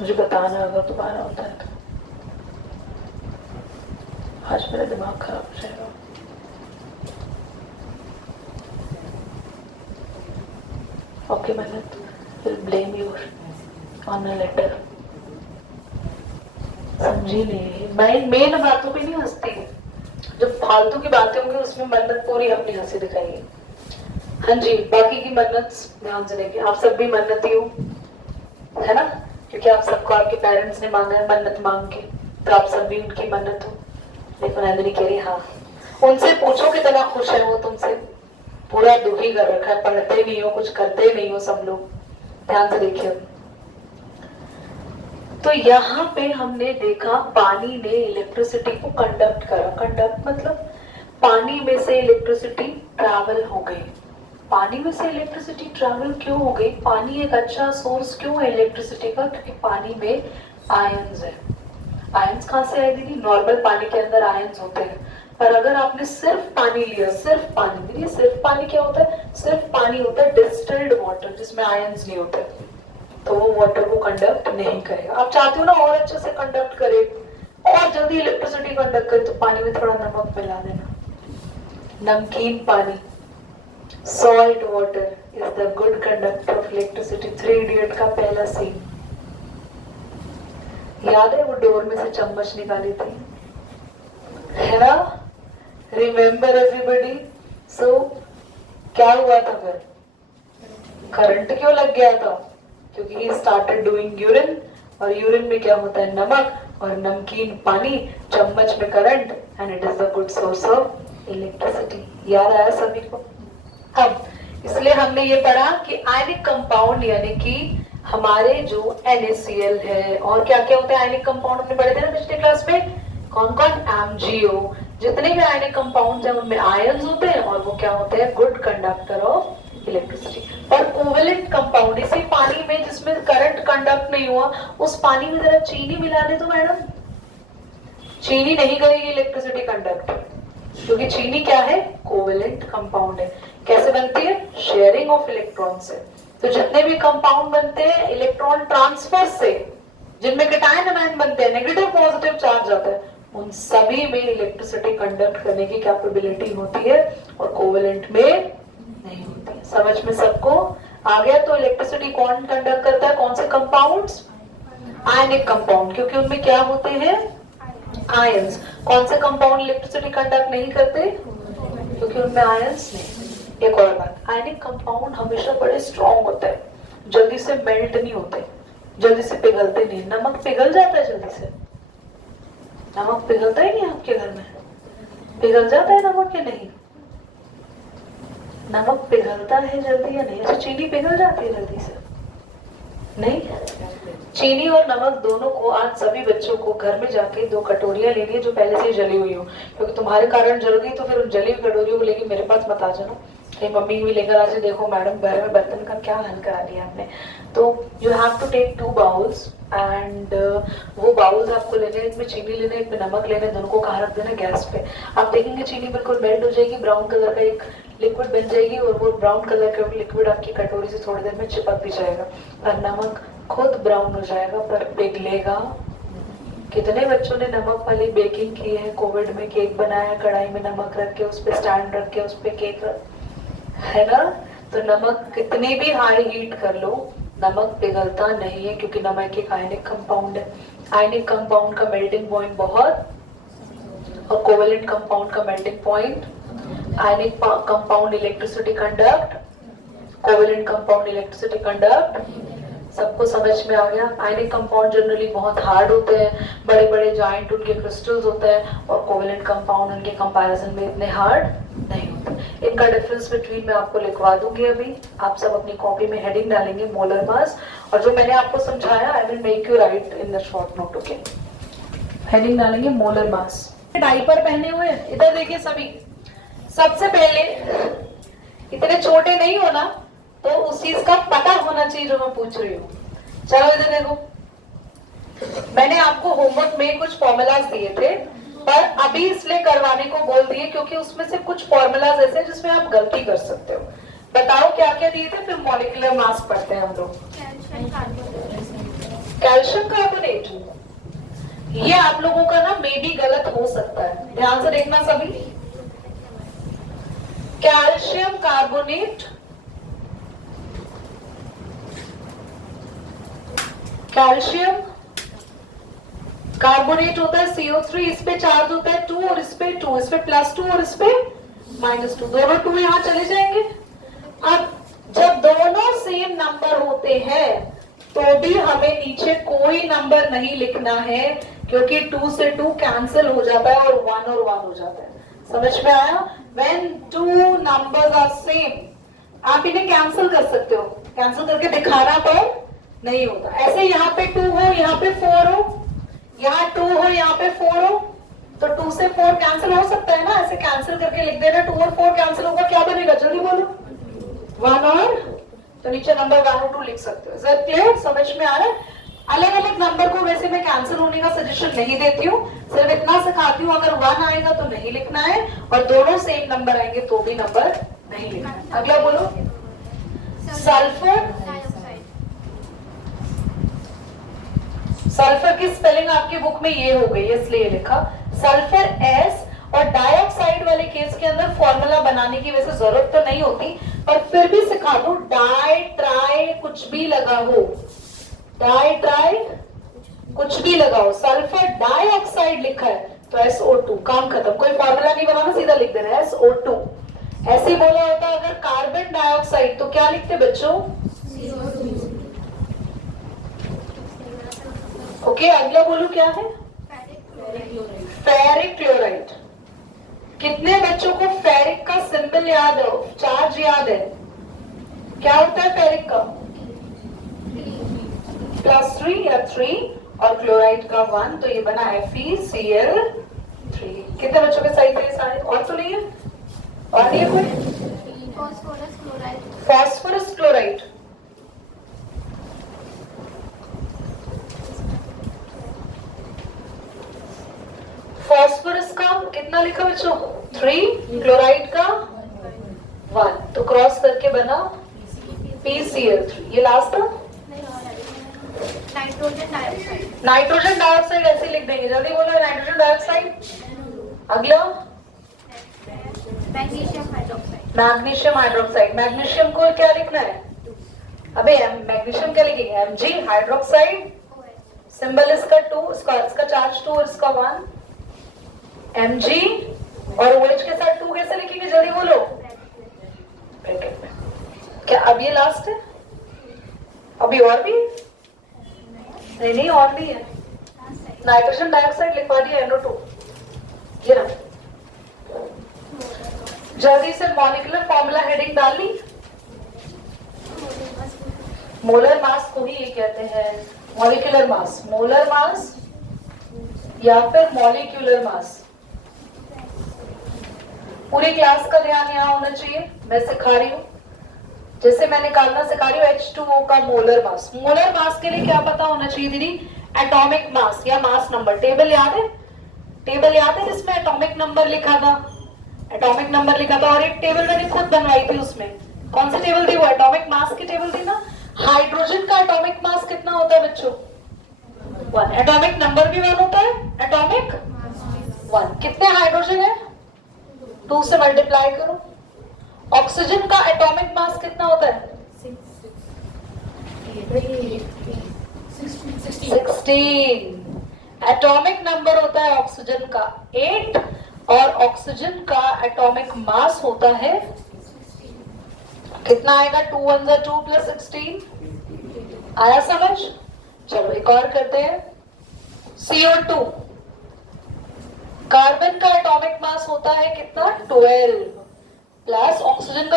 मुझे बताना अगर दोबारा होता है तो। आज मेरा दिमाग खराब हो जाएगा। Okay Mannat, will blame you on a letter. समझी नहीं, मैं मेन बातों पे नहीं हंसती, जब फालतू की बातें होंगी उसमें मन्नत पूरी अपनी हंसी दिखाएगी। हाँ जी, बाकी की मन्नत ध्यान से देखिए, आप सब भी मन्नती हो, है ना, क्योंकि आप सबको आपके पेरेंट्स ने मांगा है मन्नत मांग के, तो आप सब भी उनकी मन्नत हो। देखो नंदिनी कह रही हाँ, उनसे पूछो कितना खुश है वो तुमसे, पूरा दुखी कर रखा है, पढ़ते नहीं हो, कुछ करते नहीं हो सब लोग। ध्यान से देखिए। तो यहाँ पे हमने देखा पानी ने इलेक्ट्रिसिटी को कंडक्ट करा। कंडक्ट मतलब पानी में से इलेक्ट्रिसिटी ट्रैवल हो गई। पानी में से इलेक्ट्रिसिटी ट्रैवल क्यों हो गई? पानी एक अच्छा सोर्स क्यों है इलेक्ट्रिसिटी का? क्योंकि पानी में आयंस है। आयंस कहाँ से आए दीदी? नॉर्मल पानी के अंदर आयंस होते हैं, पर अगर आपने सिर्फ पानी लिया, सिर्फ पानी, दीदी सिर्फ पानी क्या होता है? सिर्फ पानी होता है डिस्टिल्ड वाटर, जिसमें आयंस नहीं होते, तो वो वाटर को कंडक्ट नहीं करेगा। आप चाहते हो ना और अच्छे से कंडक्ट करे, और जल्दी इलेक्ट्रिसिटी कंडक्ट करे, तो पानी में थोड़ा नमक मिला देना। नमकीन पानी, salt water is the good conductor of electricity. 3 idiot का पहला सीन याद है? वो डोर में से चम्मच निकाली थी, है ना? Remember everybody? सो क्या हुआ था फिर? करंट क्यों लग गया था? क्योंकि ही स्टार्टेड डूइंग यूरिन, और यूरिन में क्या होता है? नमक, और नमकीन पानी, चम्मच में current, and it is the good source of electricity. याद आया सभी को? अब इसलिए हमने ये पढ़ा कि आयनिक कंपाउंड यानी कि हमारे जो NaCl है, और क्या क्या होता है आयनिक कंपाउंड, हमने पढ़े थे ना पिछले क्लास में, कौन कौन? MgO, जितने भी आयनिक कंपाउंड्स हैं उनमें आयंस होते हैं, और वो क्या होते हैं? Good conductor of electricity. और कोवेलेंट कंपाउंड, इसी पानी में जिसमें करंट कंडक्ट नहीं हुआ, उस पानी में जरा चीनी मिला दे तो मैडम, चीनी नहीं करेगी इलेक्ट्रिसिटी कंडक्ट, क्योंकि चीनी क्या है? कोवेलेंट कंपाउंड है। कैसे बनती है? शेयरिंग ऑफ इलेक्ट्रॉन से। तो जितने भी कंपाउंड बनते हैं इलेक्ट्रॉन ट्रांसफर से, जिनमें कैटायन आयन बनते हैं, नेगेटिव पॉजिटिव चार्ज आता है, उन सभी में इलेक्ट्रिसिटी कंडक्ट करने की कैपेबिलिटी होती है, और कोवेलेंट में नहीं होती है। समझ में सबको आ गया? तो इलेक्ट्रिसिटी कौन कंडक्ट करता है? कौन से कंपाउंड्स? आयनिक कंपाउंड, क्योंकि उनमें क्या होते हैं? आयंस। कौन से कंपाउंड इलेक्ट्रिसिटी कंडक्ट नहीं करते? क्योंकि उनमें आयंस नहीं। एक और बात, आयनिक कंपाउंड हमेशा बड़े स्ट्रॉन्ग होते हैं, जल्दी से मेल्ट नहीं होते, जल्दी से पिघलते नहीं। नमक पिघल जाता है जल्दी से? नमक पिघलता ही नहीं आपके घर में? पिघल जाता है नमक या नहीं? नमक पिघलता है जल्दी या नहीं? अच्छा, चीनी पिघल जाती है जल्दी से? नहीं। चीनी और नमक दोनों को आज सभी बच्चों को घर में जाके 2 कटोरियां लेनी है जो पहले से ही जली हुई हो, क्योंकि तुम्हारे कारण जल गई तो फिर उन जली हुई कटोरियों को लेके मेरे पास मत आ जाना, कहीं मम्मी भी लेकर आ जाए, देखो मैडम घर में बर्तन का क्या हल करा दिया आपने। तो you have to take 2 bowls, and वो बाउल्स आपको लेने हैं, इसमें चीनी लेना है, इसमें नमक लेना है, दोनों को कहाँ रख देना गैस पे। आप देखेंगे चीनी बिल्कुल मेल्ट हो जाएगी, ब्राउन कलर का एक लिक्विड बन जाएगी, और वो ब्राउन कलर का लिक्विड आपकी कटोरी से थोड़ी देर में चिपक भी जाएगा, और नमक खुद ब्राउन हो जाएगा पर पिघलेगा। कितने बच्चों ने नमक वाली बेकिंग की है? कोविड में केक बनाया, कढ़ाई में नमक रख के, उस पे स्टैंड रख के, उस पे केक है ना? तो नमक कितनी भी हाई हीट कर लो, नमक पिघलता नहीं है, क्योंकि नमक एक आयनिक कंपाउंड है। आयनिक कंपाउंड का मेल्टिंग पॉइंट बहुत, और कोवेलेंट कंपाउंड का melting point. Ionic compound electricity conduct, covalent compound electricity conduct. सबको समझ में आ गया? आयनिक कंपाउंड जनरली बहुत हार्ड होते हैं, बड़े बड़े जाइंट उनके क्रिस्टल्स होते हैं, और कोवेलेंट कंपाउंड उनके कंपैरिजन में इतने हार्ड नहीं होते। इनका डिफरेंस बिटवीन मैं आपको लिखवा दूंगी अभी, आप सब अपनी कॉपी में हेडिंग डालेंगे मोलर मास, और जो मैंने आपको समझाया I will make you right in the short note. Okay, heading डालेंगे मोलर मास। डाइपर पहने हुए इधर देखिए सभी। सबसे पहले इतने छोटे नहीं हो ना, तो उस चीज का पता होना चाहिए जो मैं पूछ रही हूँ। चलो इधर देखो, मैंने आपको होमवर्क में कुछ फॉर्मूलाज दिए थे, पर अभी इसलिए करवाने को बोल दिए क्योंकि उसमें से कुछ फॉर्मूलाज ऐसे हैं जिसमें आप गलती कर सकते हो। बताओ क्या क्या दिए थे, फिर मॉलिक्यूलर मास पढ़ते हैं हम लोग। कैल्शियम कार्बोनेट, ये आप लोगों का ना मे बी गलत हो सकता है, ध्यान से देखना सभी। कैल्शियम कार्बोनेट, कैल्शियम कार्बोनेट होता है CO3, इस पे चार्ज होता है 2 और इस पे 2, इस पे +2 और इस पे -2, दोनों 2 यहां चले जाएंगे। अब जब दोनों सेम नंबर होते हैं तो भी हमें नीचे कोई नंबर नहीं लिखना है, क्योंकि 2 से 2 कैंसिल हो जाता है और 1 और 1 हो जाता है। समझ में आया? When two numbers are same, आप इन्हें कैंसिल कर सकते हो, कैंसिल करके दिखाना पर नहीं होता। ऐसे यहाँ पे 2 हो, यहाँ पे 4 हो, यहाँ 2 हो, यहाँ पे 4 हो, तो 2 से 4 कैंसिल हो सकता है ना, ऐसे कैंसिल करके लिख देना। 2 और 4 कैंसिल होगा, क्या बनेगा जल्दी बोलो? 1 और, तो नीचे नंबर 1 और 2 लिख सकते हो। Is clear? समझ में आ रहा है? अलग अलग नंबर को वैसे मैं कैंसिल होने का सजेशन नहीं देती हूँ, सिर्फ इतना सिखाती हूँ, अगर 1 आएगा तो नहीं लिखना है और दोनों सेम नंबर आएंगे तो भी नंबर नहीं लिखना है। अगला बोलो। सल्फर, सल्फर की स्पेलिंग आपकी बुक में ये हो गई, इसलिए लिखा सल्फर S, और डाइऑक्साइड वाले केस के अंदर फॉर्मूला बनाने की वैसे जरूरत तो नहीं होती, पर फिर भी सिखा दो। डाई ट्राई कुछ भी लगा हो, डाई ट्राई कुछ भी लगाओ, सल्फर डाइऑक्साइड लिखा है तो SO2, काम खत्म। कोई फॉर्मूला नहीं बनाना, सीधा लिख देना SO2। ऐसे ही बोला होता अगर कार्बन डाइऑक्साइड तो क्या लिखते बच्चों? ओके, अगला बोलो क्या है? Ferric chloride. कितने बच्चों को फेरिक का सिंबल याद है, चार्ज याद है? क्या होता है फेरिक का? +3 या 3 और क्लोराइड का 1, तो ये बना FeCl3। कितने बच्चों के सही थे सारे? और तो नहीं है? और नहीं है कोई? Phosphorus chloride. फास्फोरस का कितना लिखा बच्चों? 3, क्लोराइड का 1, तो क्रॉस करके बना PCl3। ये लास्ट था। नाइट्रोजन डाइऑक्साइड ऐसे लिख देंगे, जल्दी बोलो। Nitrogen dioxide. अगला मैग्नीशियम हाइड्रोक्साइड। मैग्नीशियम को क्या लिखना है? अबे मैग्नीशियम क्या लिखेंगे? Mg हाइड्रोक्साइड, सिंबल इसका 2, इसका चार्ज 2 और इसका 1, Mg, और OH के साथ 2 कैसे लिखेंगे जल्दी बोलो? ब्रैकेट में। क्या अब ये लास्ट है? अभी और भी? नहीं और भी है। नाइट्रोजन डाइऑक्साइड लिखवा दिया NO2, ये रहा। जल्दी से मॉलिक्यूलर फॉर्मूला हेडिंग डाल ली। मोलर मास को ही ये कहते हैं मॉलिक्यूलर मास, मोलर मास या फिर मॉलिक्यूलर मास। पूरी क्लास का ध्यान यहाँ होना चाहिए, मैं सिखा रही हूँ, जैसे मैं निकालना सिखा रही हूँ H2O का मोलर मास। मोलर मास के लिए क्या पता होना चाहिए दीदी? एटॉमिक मास या मास नंबर। टेबल याद है? टेबल याद है जिसमें एटॉमिक नंबर लिखा था? एटॉमिक नंबर लिखा था, और एक टेबल मैंने खुद बनवाई थी। उसमें कौन सी टेबल थी? वो एटॉमिक मास की टेबल थी ना। हाइड्रोजन का एटॉमिक मास कितना होता है बच्चों? 1। एटॉमिक नंबर भी 1 होता है, एटॉमिक 1। कितने हाइड्रोजन है? 2 से मल्टीप्लाई करो। ऑक्सीजन का एटॉमिक मास कितना होता है? 16। एटॉमिक नंबर होता है ऑक्सीजन का 8, और ऑक्सीजन का एटॉमिक मास होता है कितना आएगा? 2 1 2 + 16। आया समझ? चलो एक और करते हैं। CO2, कार्बन का एटॉमिक मास होता है कितना? 12, प्लस ऑक्सीजन का